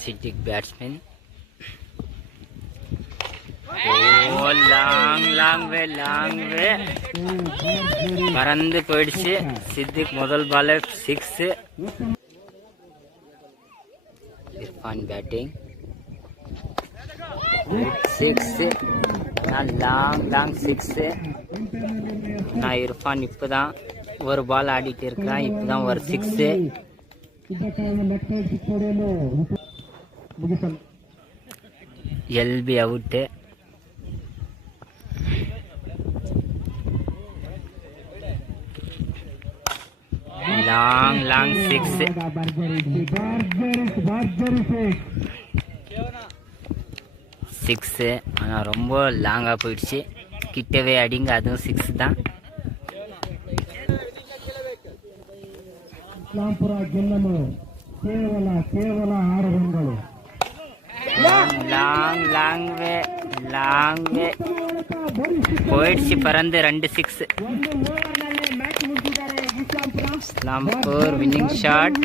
சிட்டிக் batsman. ஓ long way பறந்து போயிடுச்சு. சித்திக் முதல் பால் 6. இர்ஃபான் பேட்டிங் 6. லாங் 6. நான் இர்ஃபான் இப்பதான் ஒரு பால் ஆடிட்டு இருக்கான். இப்பதான் ஒரு 6. L B out. லாங் 6. ஆனால் ரொம்ப லாங்காக போயிடுச்சு. கிட்டவே அடிங்க, அதுவும் 6 தான். லாங் வே போயிடுச்சு பறந்து 2 6. Islampur winning shot.